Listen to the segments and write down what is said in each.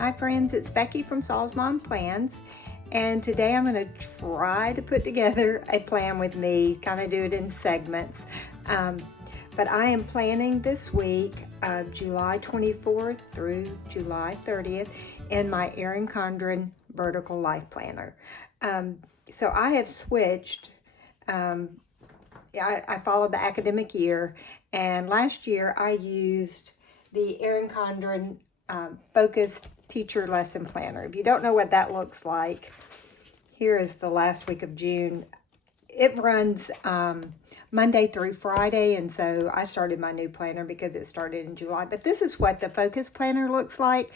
Hi friends, it's Becky from Saul's Mom Plans, and today I'm going to try to put together a plan with me, kind of do it in segments. But I am planning this week of July 24th through July 30th in my Erin Condren Vertical Life Planner. So I have switched. I followed the academic year, and last year I used the Erin Condren Focused Teacher Lesson Planner. If you don't know what that looks like, here is the last week of June. It runs Monday through Friday, and so I started my new planner because it started in July. But this is what the Focus Planner looks like.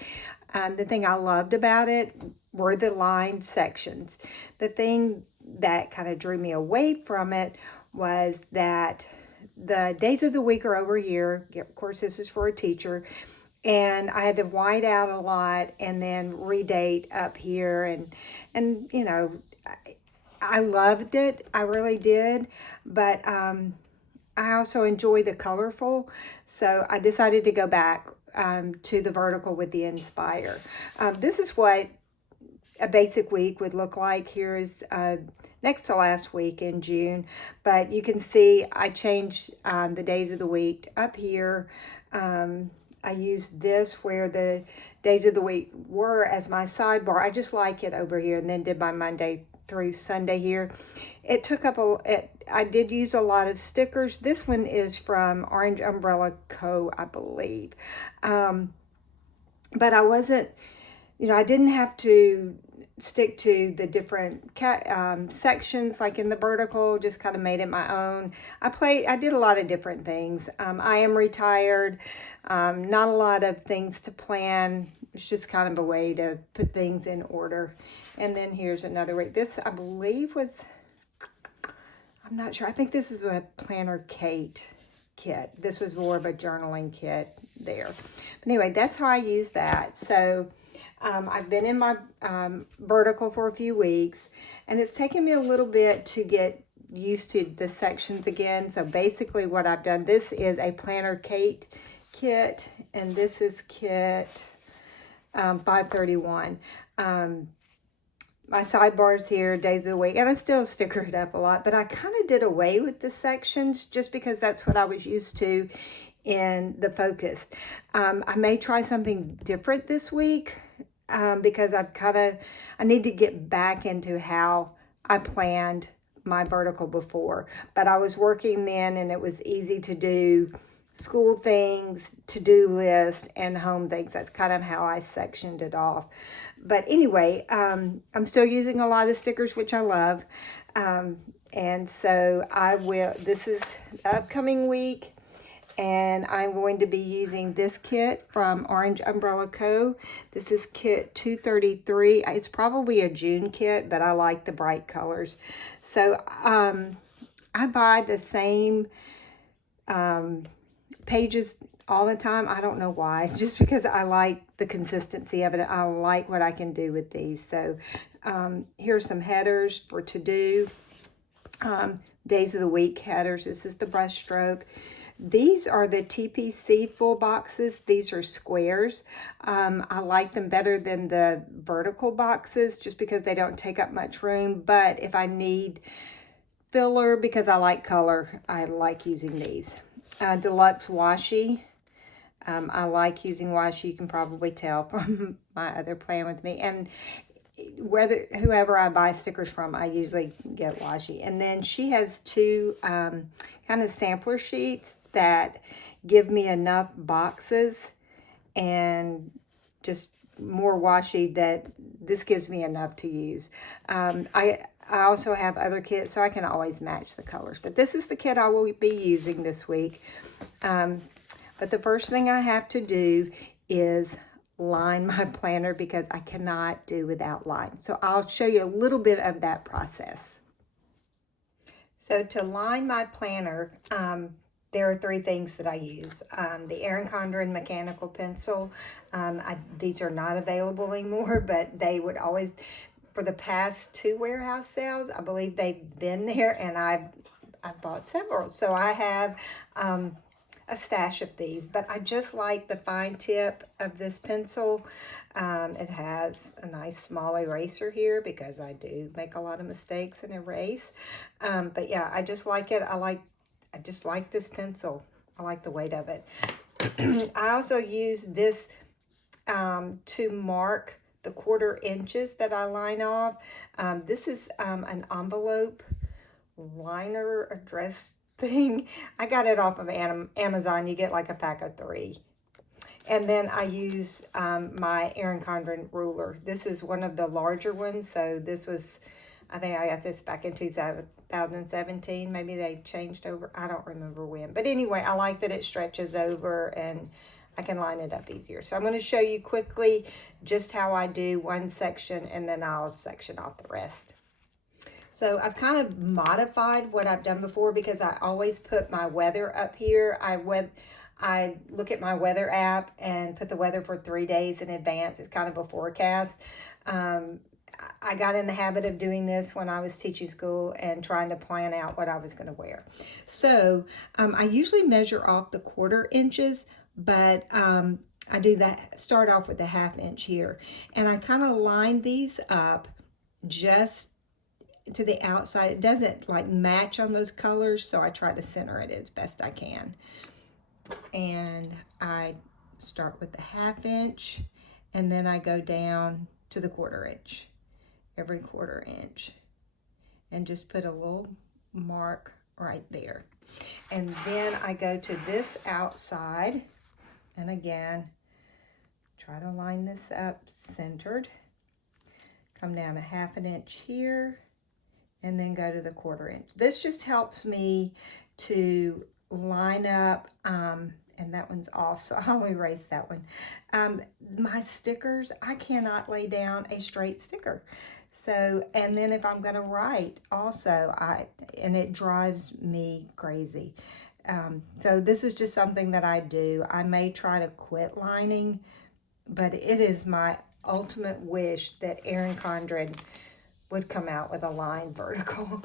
The thing I loved about it were the lined sections. The thing that kind of drew me away from it was that the days of the week are over here. Of course, this is for a teacher. And I had to white out a lot and then redate up here. And you know, I loved it. I really did. But I also enjoy the colorful. So I decided to go back to the vertical with the Inspire. This is what a basic week would look like. Here is next to last week in June. But you can see I changed the days of the week up here. I used this where the days of the week were as my sidebar. I just like it over here, and then did my Monday through Sunday here. It took up I did use a lot of stickers. This one is from Orange Umbrella Co., I believe. But I wasn't, I didn't have to stick to the different sections like in the vertical, just kind of made it my own. I did a lot of different things. I am retired, not a lot of things to plan. It's just kind of a way to put things in order. And then here's another way. This, I believe, I'm not sure. I think this is a Planner Kate kit. This was more of a journaling kit there. But anyway, that's how I use that. So I've been in my vertical for a few weeks, and it's taken me a little bit to get used to the sections again. So basically what I've done, this is a Planner Kate kit, and this is kit 531. My sidebars here, days of the week, and I still sticker it up a lot, but I kind of did away with the sections just because that's what I was used to in the Focus. I may try something different this week because I need to get back into how I planned my vertical before. But I was working then, and it was easy to do school things, to-do list, and home things. That's kind of how I sectioned it off. But anyway, I'm still using a lot of stickers, which I love. And so this is the upcoming week, and I'm going to be using this kit from Orange Umbrella Co. This is kit 233. It's probably a June kit, but I like the bright colors. So I buy the same pages all the time. I don't know why, just because I like the consistency of it. I like what I can do with these. So here's some headers for to do. Days of the week headers. This is the brush stroke. These are the TPC full boxes. These are squares. I like them better than the vertical boxes just because they don't take up much room. But if I need filler, because I like color, I like using these. Deluxe washi. I like using washi. You can probably tell from my other plan with me. And whoever I buy stickers from, I usually get washi. And then she has two kind of sampler sheets that give me enough boxes and just more washi that this gives me enough to use. I also have other kits, so I can always match the colors. But this is the kit I will be using this week. But the first thing I have to do is line my planner because I cannot do without lines. So I'll show you a little bit of that process. So to line my planner, there are three things that I use. The Erin Condren mechanical pencil. These are not available anymore, but they would always, for the past 2 warehouse sales, I believe they've been there, and I've bought several. So I have a stash of these, but I just like the fine tip of this pencil. It has a nice small eraser here because I do make a lot of mistakes and erase. But yeah, I just like it. I just like this pencil. I like the weight of it. I also use this to mark the 1/4 inches that I line off. This is an envelope liner address thing. I got it off of Amazon. You get like a pack of 3. And then I use my Erin Condren ruler. This is one of the larger ones. So this was, I think I got this back in 2017. Maybe they changed over. I don't remember when. But anyway, I like that it stretches over and I can line it up easier. So I'm going to show you quickly just how I do one section, and then I'll section off the rest. So I've kind of modified what I've done before because I always put my weather up here. I look at my weather app and put the weather for 3 days in advance. It's kind of a forecast. I got in the habit of doing this when I was teaching school and trying to plan out what I was going to wear. So I usually measure off the 1/4 inches, but I do that, start off with a 1/2 inch here. And I kind of line these up just to the outside. It doesn't like match on those colors, so I try to center it as best I can. And I start with the 1/2 inch, and then I go down to the 1/4 inch, every 1/4 inch, and just put a little mark right there. And then I go to this outside, and again, try to line this up centered, come down a 1/2 inch here, and then go to the 1/4 inch. This just helps me to line up, and that one's off, so I'll erase that one. My stickers, I cannot lay down a straight sticker. So, and then if I'm going to write also, and it drives me crazy. So this is just something that I do. I may try to quit lining, but it is my ultimate wish that Erin Condren would come out with a line vertical.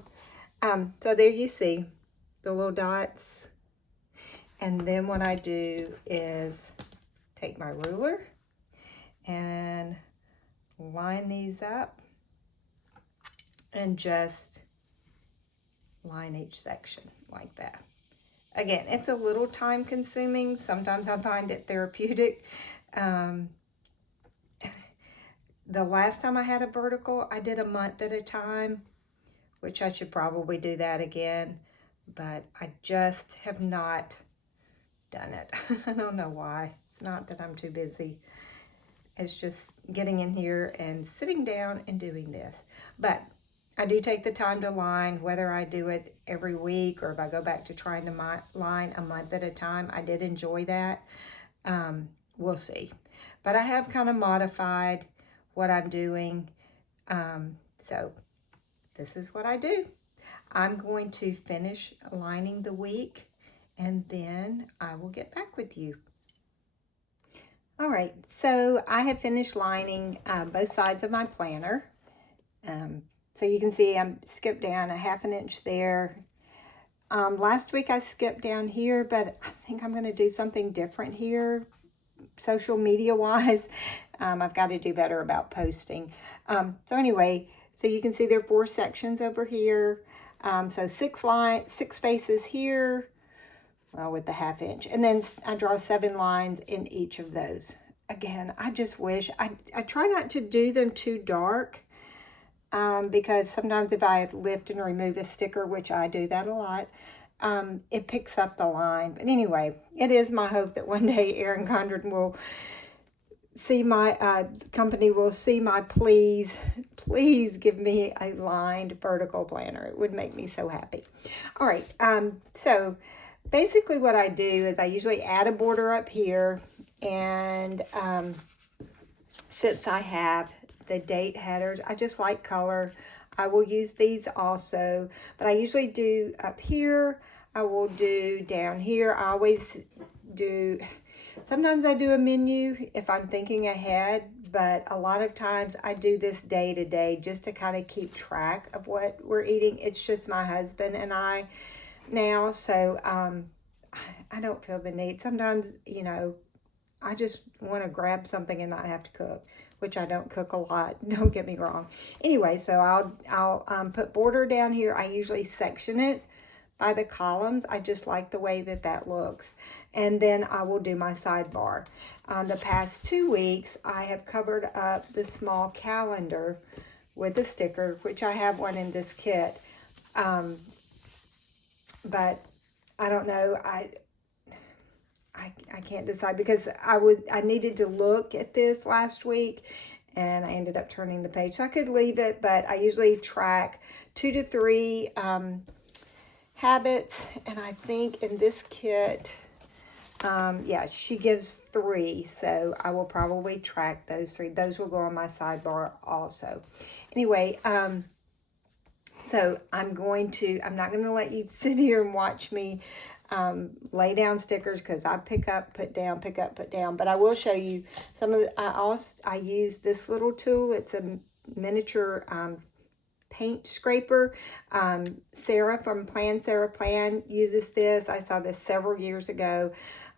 So there you see the little dots. And then what I do is take my ruler and line these up and just line each section like that. Again, it's a little time consuming. Sometimes I find it therapeutic. The last time I had a vertical, I did a month at a time, which I should probably do that again, but I just have not done it. I don't know why. It's not that I'm too busy. It's just getting in here and sitting down and doing this. But I do take the time to line, whether I do it every week or if I go back to trying to line a month at a time. I did enjoy that. We'll see. But I have kind of modified what I'm doing. So this is what I do. I'm going to finish lining the week, and then I will get back with you. All right, so I have finished lining both sides of my planner. So you can see I'm skipped down a 1/2 inch there. Last week I skipped down here, but I think I'm gonna do something different here, social media wise. I've got to do better about posting. So anyway, so you can see there are 4 sections over here. So 6 spaces here, well, with the 1/2 inch. And then I draw 7 lines in each of those. Again, I just wish, I try not to do them too dark, because sometimes if I lift and remove a sticker, which I do that a lot, it picks up the line. But anyway, it is my hope that one day Erin Condren will see my company will see my please give me a lined vertical planner. It would make me so happy. All right, so basically what I do is I usually add a border up here, and since I have the date headers, I just like color. I will use these also, but I usually do up here. I will do down here. I always do, sometimes I do a menu if I'm thinking ahead, but a lot of times I do this day to day just to kind of keep track of what we're eating. It's just my husband and I now, so I don't feel the need. Sometimes, you know, I just want to grab something and not have to cook, which I don't cook a lot. Don't get me wrong. Anyway, so I'll put border down here. I usually section it by the columns. I just like the way that that looks. And then I will do my sidebar. The past 2 weeks, I have covered up the small calendar with a sticker, which I have one in this kit. But I don't know. I can't decide because I needed to look at this last week and I ended up turning the page. So I could leave it, but I usually track 2 to 3 habits. And I think in this kit, yeah, she gives 3. So I will probably track those 3. Those will go on my sidebar also. Anyway, so I'm not going to let you sit here and watch me lay down stickers because I pick up, put down, pick up, put down. But I will show you some of the, I use this little tool. It's a miniature paint scraper. Sarah from Sarah Plan uses this. I saw this several years ago.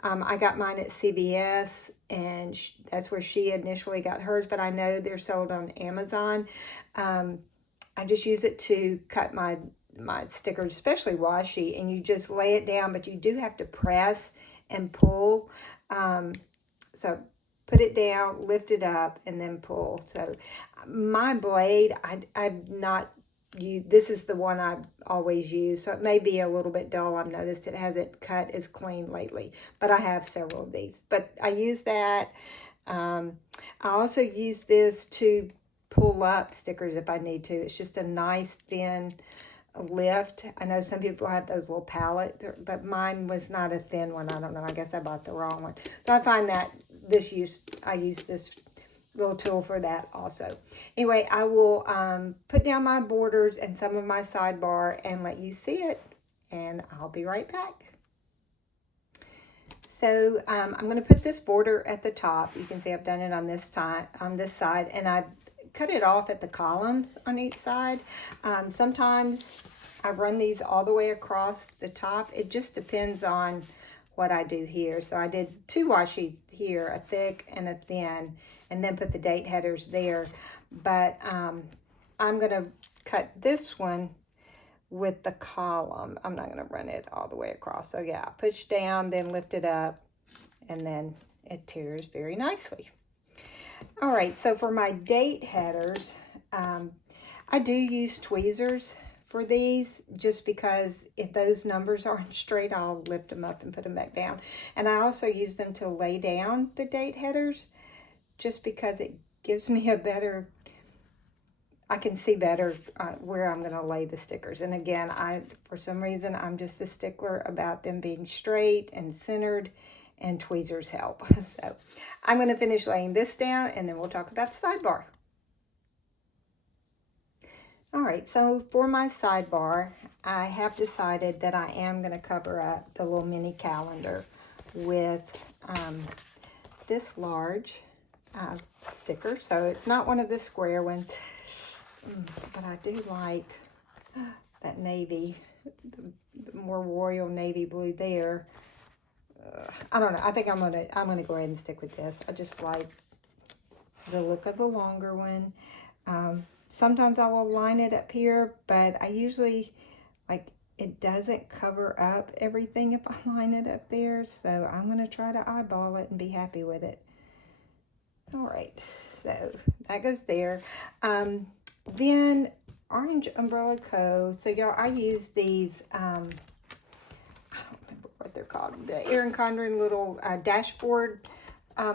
I got mine at CVS, and that's where she initially got hers, but I know they're sold on Amazon. I just use it to cut my stickers, especially washi, and you just lay it down, but you do have to press and pull. So put it down, lift it up, and then pull. So my blade, I've not used, this is the one I've always used, so it may be a little bit dull. I've noticed it hasn't cut as clean lately, but I have several of these. But I use that. I also use this to pull up stickers if I need to. It's just a nice thin lift. I know some people have those little pallets, but mine was not a thin one. I don't know. I guess I bought the wrong one. So I find that I use this little tool for that also. Anyway, I will put down my borders and some of my sidebar and let you see it, and I'll be right back. So I'm going to put this border at the top. You can see I've done it on this side, and I've cut it off at the columns on each side. Sometimes I run these all the way across the top. It just depends on what I do here. So I did 2 washi here, a thick and a thin, and then put the date headers there. But I'm going to cut this one with the column. I'm not going to run it all the way across. So yeah, push down, then lift it up, and then it tears very nicely. All right, so for my date headers, I do use tweezers for these just because if those numbers aren't straight, I'll lift them up and put them back down. And I also use them to lay down the date headers just because it gives me a better, I can see better where I'm going to lay the stickers. And again, for some reason, I'm just a stickler about them being straight and centered, and tweezers help. So I'm going to finish laying this down, and then we'll talk about the sidebar. All right, so for my sidebar, I have decided that I am going to cover up the little mini calendar with this large sticker. So it's not one of the square ones, but I do like that navy, the more royal navy blue there. I don't know. I think I'm gonna go ahead and stick with this. I just like the look of the longer one. Sometimes I will line it up here, but I usually it doesn't cover up everything if I line it up there. So I'm gonna try to eyeball it and be happy with it. All right, so that goes there. Then Orange Umbrella Co. So y'all, I use these. What they're called, the Erin Condren little dashboard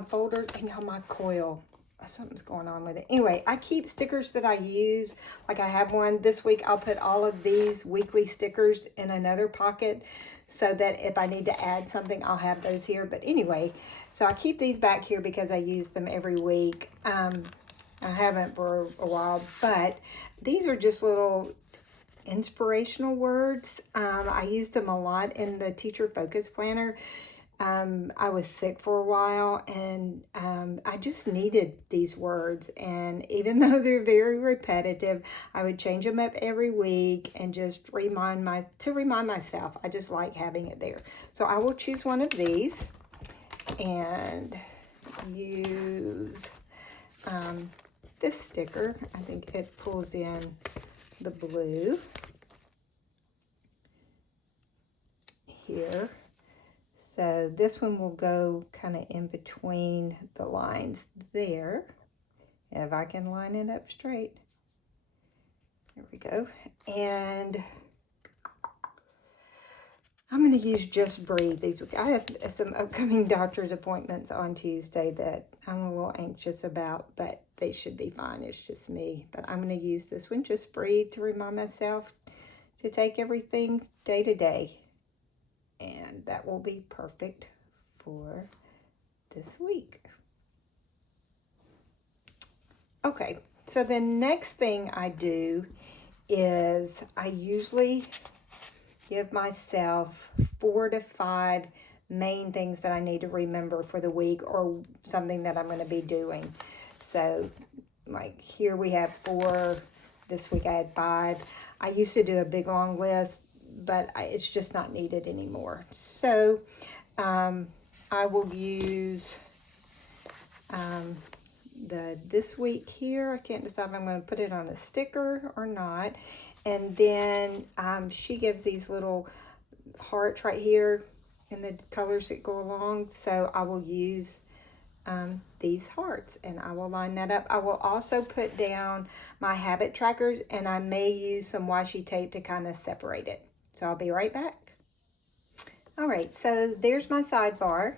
folders. And y'all, my coil, something's going on with it. Anyway, I keep stickers that I use. Like I have one this week. I'll put all of these weekly stickers in another pocket so that if I need to add something, I'll have those here. But anyway, so I keep these back here because I use them every week. I haven't for a while, but these are just little inspirational words. I use them a lot in the teacher focus planner. I was sick for a while, and I just needed these words. And even though they're very repetitive, I would change them up every week and just remind myself. I just like having it there. So I will choose one of these and use this sticker. I think it pulls in the blue here. So this one will go kind of in between the lines there. If I can line it up straight. There we go. And I'm going to use Just Breathe. I have some upcoming doctor's appointments on Tuesday that I'm a little anxious about, but they should be fine. It's just me. But I'm going to use this one, Just Breathe, to remind myself to take everything day to day. And that will be perfect for this week. Okay, so the next thing I do is I usually give myself 4 to 5 main things that I need to remember for the week, or something that I'm going to be doing. So like here we have 4. This week I had 5. I used to do a big long list, but it's just not needed anymore. So I will use this week here. I can't decide if I'm going to put it on a sticker or not. And then she gives these little hearts right here in the colors that go along. So I will use these hearts and I will line that up. I will also put down my habit trackers, and I may use some washi tape to kind of separate it. So I'll be right back. All right, so there's my sidebar.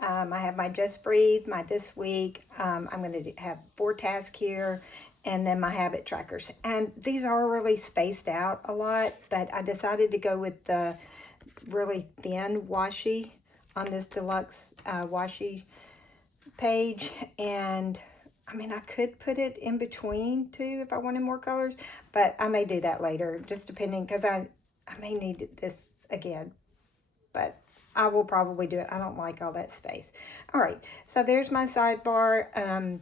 I have my Just Breathe, my This Week. I'm going to have 4 tasks here, and then my habit trackers. And these are really spaced out a lot, but I decided to go with the really thin washi on this deluxe washi page. And I mean, I could put it in between too if I wanted more colors, but I may do that later, just depending, because I may need this again, but I will probably do it. I don't like all that space. All right, so there's my sidebar.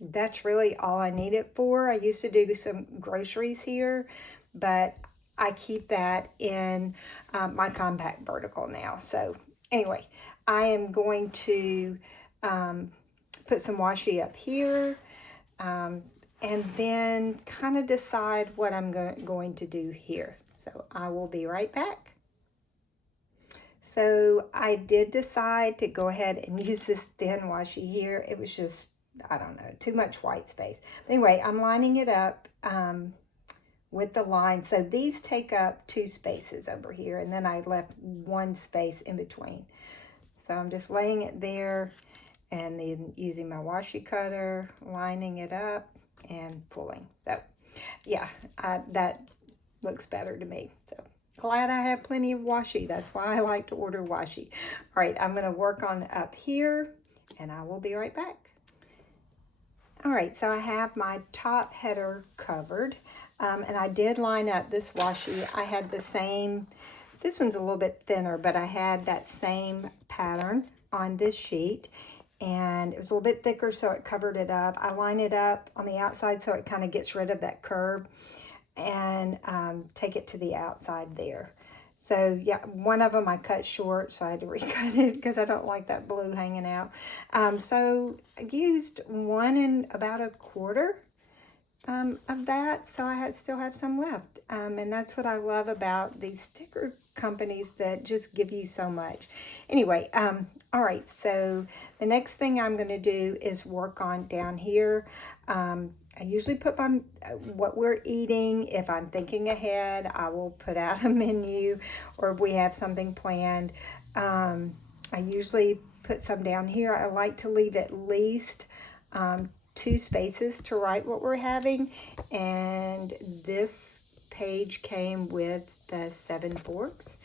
That's really all I need it for. I used to do some groceries here, but I keep that in my compact vertical now. So anyway, I am going to put some washi up here, and then kind of decide what I'm going to do here. So I will be right back. So I did decide to go ahead and use this thin washi here. It was just, I don't know, too much white space. But anyway, I'm lining it up with the line. So these take up 2 spaces over here, and then I left 1 space in between. So I'm just laying it there, and then using my washi cutter, lining it up and pulling. So yeah, that looks better to me. So glad I have plenty of washi. That's why I like to order washi. All right, I'm going to work on up here, and I will be right back. All right, so I have my top header covered, and I did line up this washi. I had the same, this one's a little bit thinner, but I had that same pattern on this sheet, and it was a little bit thicker, so it covered it up. I line it up on the outside so it kind of gets rid of that curve, and take it to the outside there. So yeah, one of them I cut short, so I had to recut it because I don't like that blue hanging out. So I used 1 1/4 of that, so I still have some left. And that's what I love about these sticker companies, that just give you so much. Anyway, all right, so the next thing I'm going to do is work on down here. I usually put what we're eating. If I'm thinking ahead, I will put out a menu, or if we have something planned. I usually put some down here. I like to leave at least 2 spaces to write what we're having. And this page came with the 7 forks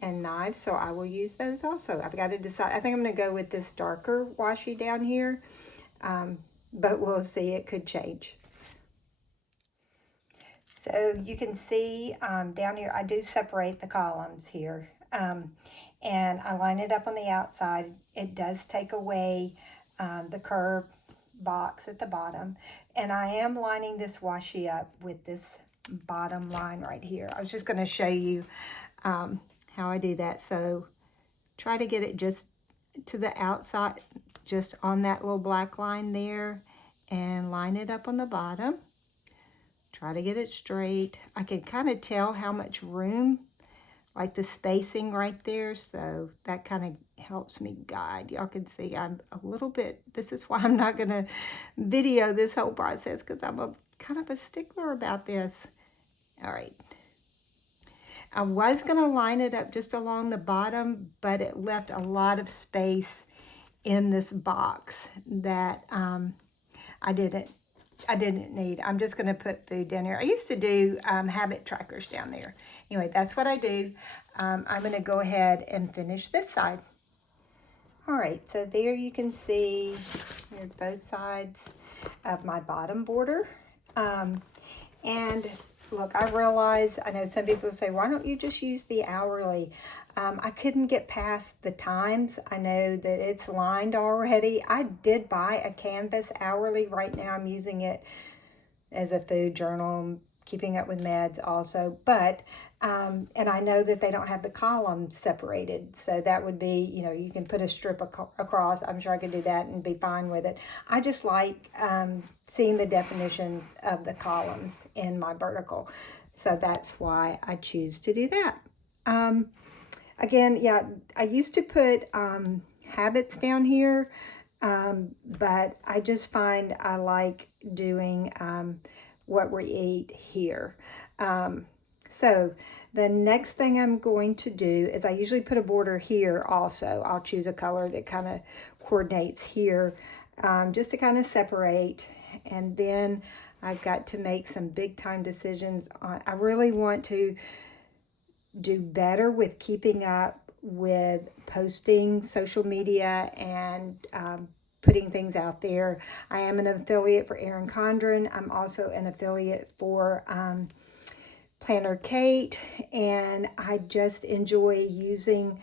and knives, so I will use those also. I've got to decide. I think I'm going to go with this darker washi down here, but we'll see. It could change. So you can see down here, I do separate the columns here. and I line it up on the outside. It does take away the curved box at the bottom, and I am lining this washi up with this bottom line right here. I was just going to show you how I do that. So try to get it just to the outside, just on that little black line there, and line it up on the bottom. Try to get it straight. I can kind of tell how much room, like the spacing right there, so that kind of helps me guide. Y'all can see I'm a little bit, this is why I'm not gonna video this whole process, because I'm a kind of a stickler about this. All right. I was gonna line it up just along the bottom, but it left a lot of space in this box that I didn't need. I'm just going to put food down here. I used to do habit trackers down there. Anyway, that's what I do. I'm going to go ahead and finish this side. All right, so there you can see both sides of my bottom border. And look, I realize, I know some people say, why don't you just use the hourly? I couldn't get past the times. I know that it's lined already. I did buy a canvas hourly. Right now I'm using it as a food journal, keeping up with meds also. But, and I know that they don't have the columns separated. So that would be, you know, you can put a strip across. I'm sure I could do that and be fine with it. I just like seeing the definition of the columns in my vertical. So that's why I choose to do that. Again, yeah, I used to put habits down here, but I just find I like doing what we eat here. So the next thing I'm going to do is I usually put a border here also. I'll choose a color that kind of coordinates here, just to kind of separate. And then I've got to make some big time decisions on, I really want to do better with keeping up with posting social media and putting things out there. I am an affiliate for Erin Condren. I'm also an affiliate for Planner Kate, and I just enjoy using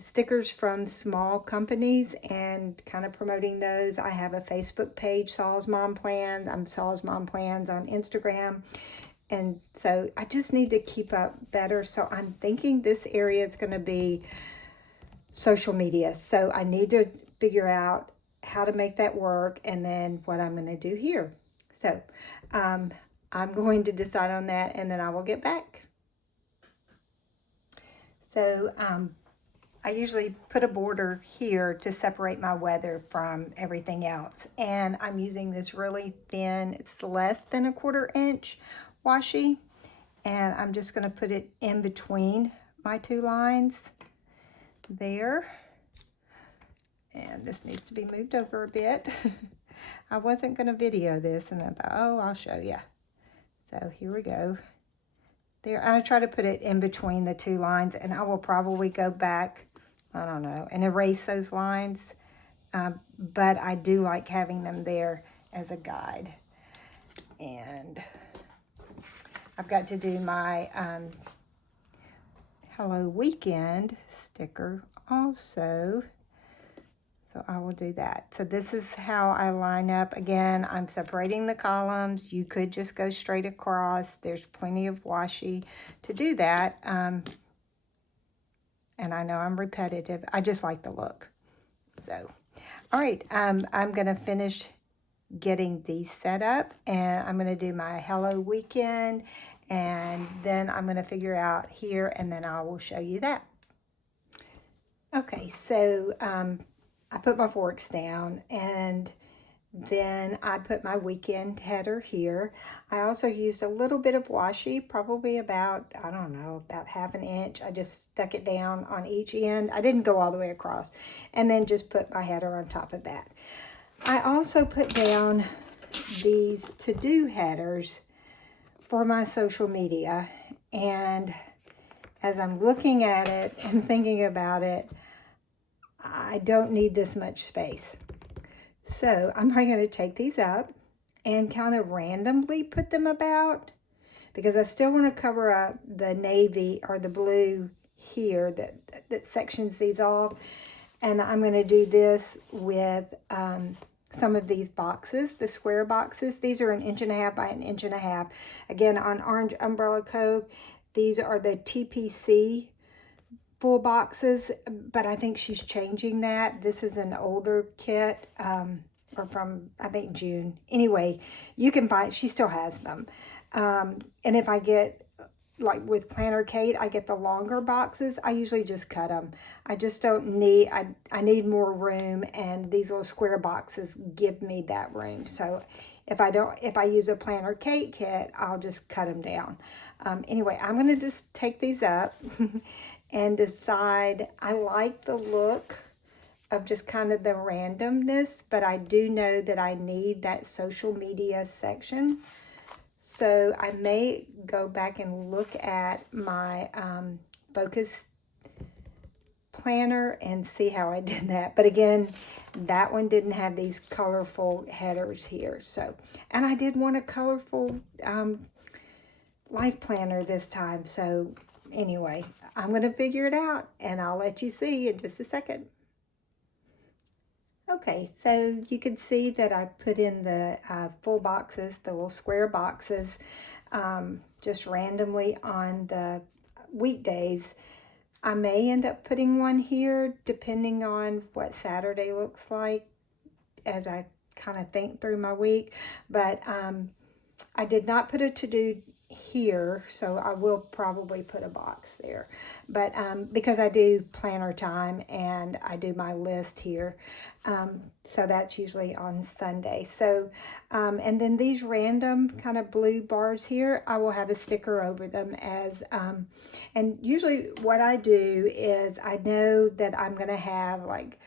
stickers from small companies and kind of promoting those. I have a Facebook page, Saul's Mom Plans. I'm Saul's Mom Plans on Instagram. And so I just need to keep up better. So I'm thinking this area is going to be social media. So I need to figure out how to make that work and then what I'm going to do here. So I'm going to decide on that and then I will get back. So I usually put a border here to separate my weather from everything else. And I'm using this really thin, it's less than 1/4 inch washi, and I'm just going to put it in between my two lines there. And this needs to be moved over a bit. I wasn't going to video this, and I thought, oh, I'll show you. So here we go. There, I try to put it in between the two lines, and I will probably go back, I don't know, and erase those lines. But I do like having them there as a guide. And I've got to do my Hello Weekend sticker also. So I will do that. So this is how I line up. Again, I'm separating the columns. You could just go straight across. There's plenty of washi to do that. And I know I'm repetitive. I just like the look. So, all right. I'm going to finish getting these set up, and I'm going to do my Hello Weekend, and then I'm going to figure out here, and then I will show you that. Okay, so I put my forks down, and then I put my weekend header here. I also used a little bit of washi, probably about, I don't know, about 1/2 inch. I just stuck it down on each end. I didn't go all the way across, and then just put my header on top of that. I also put down these to-do headers for my social media, and as I'm looking at it and thinking about it, I don't need this much space. So I'm going to take these up and kind of randomly put them about, because I still want to cover up the navy or the blue here that sections these off. And I'm going to do this with some of these boxes, the square boxes. These are 1.5 inches by 1.5 inches. Again, on Orange Umbrella Co. These are the TPC full boxes, but I think she's changing that. This is an older kit, or from, I think, June. Anyway, you can find, she still has them. And if I get, like with Planner Kate, I get the longer boxes. I usually just cut them. I just don't need, I need more room, and these little square boxes give me that room. So if I use a Planner Kate kit, I'll just cut them down. Anyway, I'm going to just take these up and decide. I like the look of just kind of the randomness, but I do know that I need that social media section. So I may go back and look at my focus planner and see how I did that. But again, that one didn't have these colorful headers here. So, and I did want a colorful life planner this time. So anyway, I'm going to figure it out, and I'll let you see in just a second. Okay, so you can see that I put in the full boxes, the little square boxes, just randomly on the weekdays. I may end up putting one here depending on what Saturday looks like as I kind of think through my week. But I did not put a to-do here, so I will probably put a box there. But because I do planner time and I do my list here, so that's usually on Sunday. So and then these random kind of blue bars here, I will have a sticker over them as and usually what I do is I know that I'm going to have like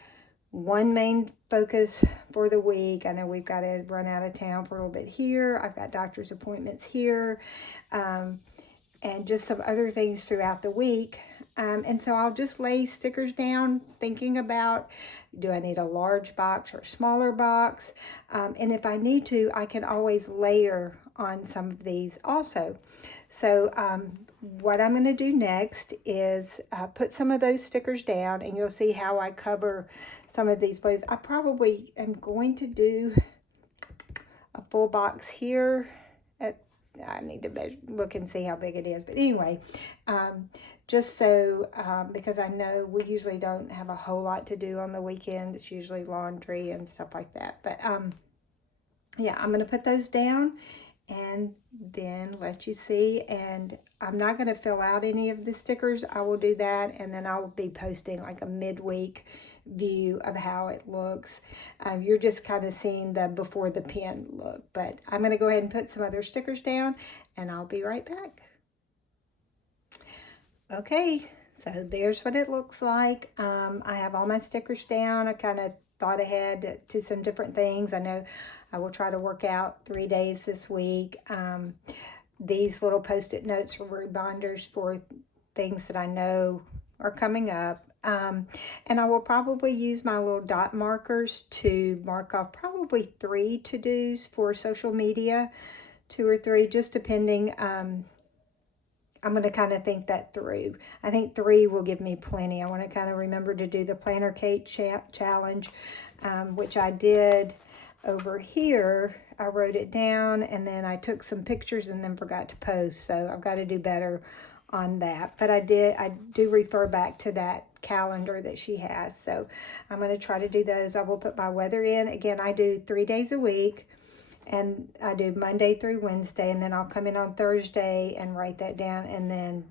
one main focus for the week. I know we've got to run out of town for a little bit here. I've got doctor's appointments here, and just some other things throughout the week. And so I'll just lay stickers down thinking about, do I need a large box or smaller box? And if I need to, I can always layer on some of these also. So what I'm going to do next is put some of those stickers down, and you'll see how I cover some of these places. I probably am going to do a full box here. I need to look and see how big it is. But anyway, just so, because I know we usually don't have a whole lot to do on the weekend. It's usually laundry and stuff like that. But yeah, I'm going to put those down and then let you see. And I'm not going to fill out any of the stickers. I will do that, and then I will be posting like a midweek view of how it looks. You're just kind of seeing the before the pen look, but I'm going to go ahead and put some other stickers down, and I'll be right back. Okay, so there's what it looks like. I have all my stickers down. I kind of thought ahead to some different things. I know I will try to work out 3 days this week. These little post-it notes are reminders for things that I know are coming up. And I will probably use my little dot markers to mark off probably 3 to-dos for social media, 2 or 3, just depending. I'm going to kind of think that through. I think 3 will give me plenty. I want to kind of remember to do the Planner Kate challenge, which I did over here. I wrote it down, and then I took some pictures and then forgot to post. So I've got to do better on that. But I do refer back to that calendar that she has. So I'm going to try to do those. I will put my weather in. Again, I do 3 days a week, and I do Monday through Wednesday, and then I'll come in on Thursday and write that down, and then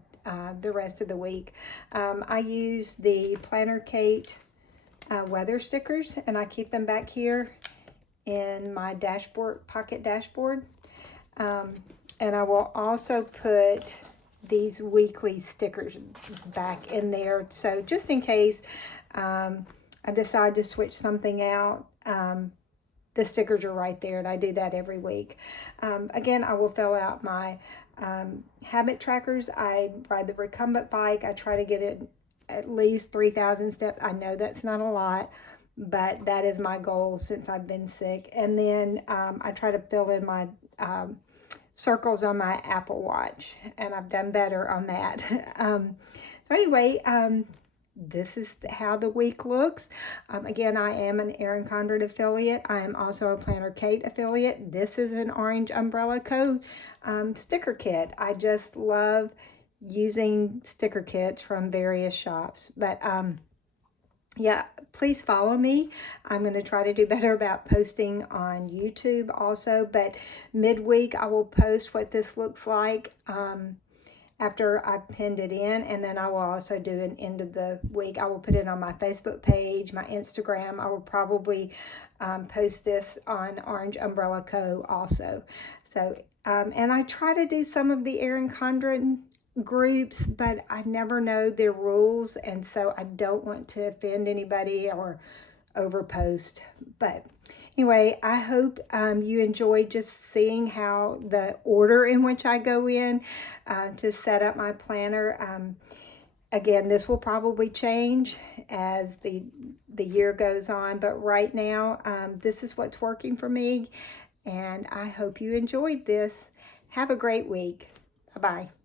the rest of the week. I use the Planner Kate weather stickers, and I keep them back here in my dashboard, pocket dashboard. And I will also put these weekly stickers back in there. So just in case I decide to switch something out, the stickers are right there, and I do that every week. Again, I will fill out my habit trackers. I ride the recumbent bike. I try to get it at least 3,000 steps. I know that's not a lot, but that is my goal since I've been sick. And then I try to fill in my circles on my Apple Watch, and I've done better on that. So anyway, this is how the week looks. Again, I am an Erin Condren affiliate. I am also a Planner Kate affiliate. This is an Orange Umbrella Co. Sticker kit. I just love using sticker kits from various shops. But yeah, please follow me. I'm going to try to do better about posting on YouTube also. But midweek, I will post what this looks like. After I've pinned it in, and then I will also do an end of the week. I will put it on my Facebook page, my Instagram. I will probably post this on Orange Umbrella Co. also. So, and I try to do some of the Erin Condren groups, but I never know their rules, and so I don't want to offend anybody or overpost. But anyway, I hope you enjoyed just seeing how the order in which I go in to set up my planner. Again, this will probably change as the year goes on, but right now, this is what's working for me, and I hope you enjoyed this. Have a great week. Bye-bye.